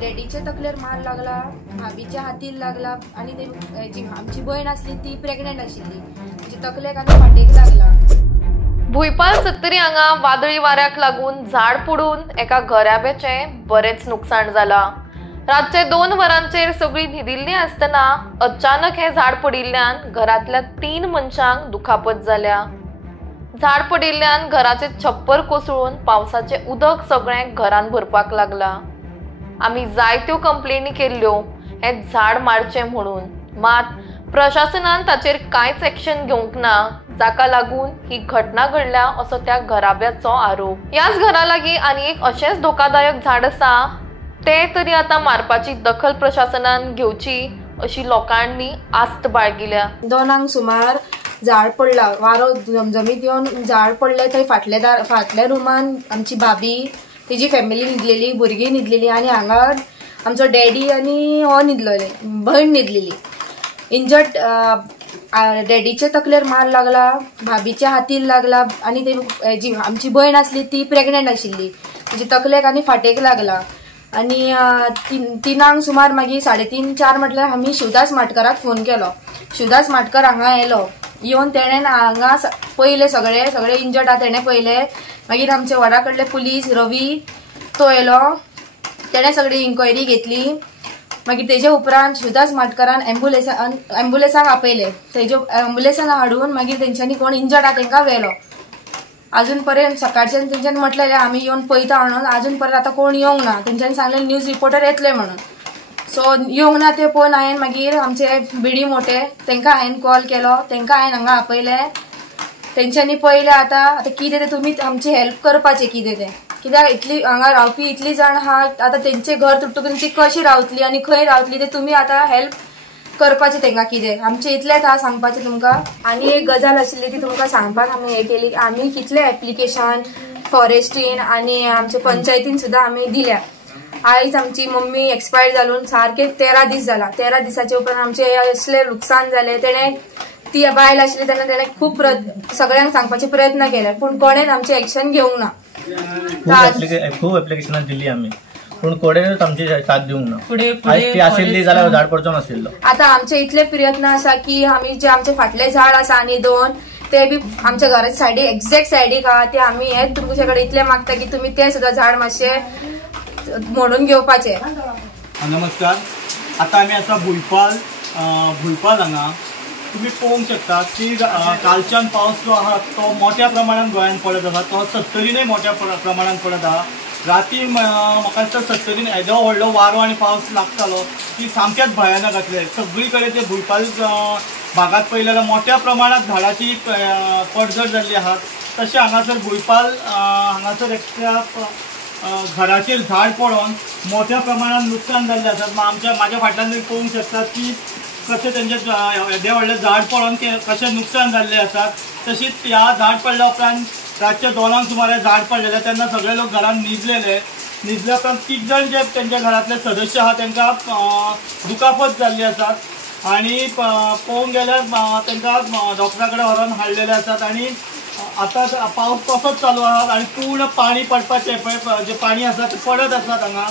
डॅडीच्या तकलेर मार लागला, भाभीच्या हातीर लागला आणि जी आमची बहीण असली ती प्रेग्नेंट आशिल्ली, तिची तकलेक आनी फाटेक लागला। भुईपाल सत्तरी हांगा वादळी वाऱ्याक लागून झाड पडून एका घराब्याचें बरेच नुकसाण जाला। रातचे 2 वरांचेर सगळी न्हिदिल्ली आसतना अचानक हे झाड पडिल्ल्यान घरातल्या 3 मनशांक दुखापत जाल्या। झाड पडिल्ल्यान घराचे छप्पर कोसळून पावसाचे उदक सगळें घरान भरपाक लागला। आमी जायत्यो कंप्लेनी केल्ल्यो हे झाड मारचें म्हणून, मात प्रशासनान ताचेर कांयच एक्शन घेवंक ना, जाका लागून ही घटना घडल्या असो त्या घराब्याचो आरोप। ह्याच घरा लागीं आनी एक अशेंच धोकादायक झाड आसा, ते तरी आतां मारपाची दखल प्रशासनान घेवची अशी लोकांनी आस्त बाळगिल्या। 2 सुमार झाड पडला, वारो जमजमीत येवन झाड पडले। थंय फाटल्या रुमान आमची भाभी, तिची फॅमिली न्हिदलेली, भुरगीं न्हिदलेली आणि हांगा आमचो डॅडी आनी हो न्हिदलेले, भयण न्हिदलेली। इंजर्ड डॅडीच्या तकलेर मार लागला, भाभीच्या हातीर लागला आणि जी आमची बहीण असली ती प्रेग्नेंट आशिल्ली, तिची तकलेक आनी फाटेक लागला। आणि 3 सुमार मागीर 3:30-4 म्हटल्यार आमी शिवदास माटकराक फोन केलो। शिवदास माटकर हांगा येलो, येवन तेणें हांगा पयले सगळे इंजर्ड आहा तेणें पयले। मागीर आमचे वाडा कडले पुलीस रवी तो येलो, तेणें सगळी इन्क्वायरी घेतली। मागीर तेजे उपरांत शिवदास माटकरान एम्बुलन्साक आपयले, तेजे एम्बुलन्सान हाडून मागीर तेंच्यांनी कोण इंजर्ड आहा तेंकां व्हेलो। अजून पर्यंत सकाळच्यान तेंच्यांनी म्हटलेलें आमी येवन पळयता म्हणून, अजून पर्यंत आतां कोण येवंक ना। तेंच्यांनी सांगलें न्यूज रिपोर्टर येतले म्हणून, सो येवंक ना ते पळोवन हांवें मागीर आमचे बिडी मोठे तेंकां हांवें कॉल केलो, तेंकां हांवें हांगा आपयले। तेंच्यांनी पळयलें आतां कितें तें तुमी आमची हेल्प करपाचें कितें तें, कित्याक इतली हांगा रावपी इतली जाण आहा, आतां तेंचे घर तुटून ती कशी रावतली आनी खंय रावतली ते तुमी आतां हेल्प करपाचें तेंकां कितें, आमचें इतलेंच आहा सांगपाचें तुमकां। आनी एक गजाल आशिल्ली ती तुमकां सांगपाक आमी हें केली, आमी कितलें एप्लिकेशन फॉरेस्टीन आनी आमच्या पंचायतीन सुद्दां आमी दिल्या। आयज आमची मम्मी एक्सपायर जावन सारके 13 दीस जाला। 13 दिसाचे उपरांत आमचे असले लुकसाण जाले। तेणें ती बायल आशिल्ली तेन्ना तेणें खूब सगळ्यांक सांगपाचे प्रयत्न केले, पूण कोणेच आमचे एक्शन घेवंक ना। खूब एप्लिकेशनां दिल्ली आमी, पूण कोणेच आमची साथ दिवंक ना। आयज ती आशिल्ली जाल्यार झाड पडचो नाशिल्लो। आतां आमचे इतले प्रयत्न आसा की आमी जे आमचे फाटले झाड आसा आनी 2 ते बी आमच्या घराच्या सायडीक एक्झॅक्ट सायडीक आहा, ते आमी हेच तुमचे कडेन इतले मागता की तुमी ते सुद्दां झाड मातशे म्हणून घेवपाचे। नमस्कार, आतां आमी आसा भुईपाल हांगा। तुम्ही पळोवंक शकता की कालच्यान पावस जो आहा तो मोठ्या प्रमाणात गोंयांत पडत आसा, तो 70रीनय मोठ्या प्रमाणात पडत आहा। राती म्हाका दिसता 70रीन येदो व्हडलो वारो आनी पावस लागतालो की सामकेच भयानक आसले। सगळी कडेन ते भुईपाल भागात पळयल्यार मोठ्या प्रमाणात झाडाची पडझड जाल्ली आहा। तशें हांगासर भुईपाल हांगासर एकट्या घराचेर झाड पडून मोठ्या प्रमाणात नुकसान जाल्लें आसा। म्हाज्या फाटल्यान तुम्ही पळोवंक शकतात की कशें तेंचे येदे व्हडले झाड पडून कशें नुकसान जाल्लें आसा। तशीच ह्या झाड पडल्या उपरांत रातचे 2 सुमार झाड पडलेले, तेन्ना सगळे लोक घरान न्हिदले उपरांत 3 जण जे तेंच्या घरातले सदस्य आहा तेंकां दुखापत जाल्ली आसात आनी पळोवंक गेल्यार तेंकां डॉक्टरा कडेन व्हरोन हाडलेले आसात। आनी आतां पावस तसोच चालू आहा आनी पूर्ण पाणी पडपाचें जे पाणी आसा ते पडत आसात हांगा।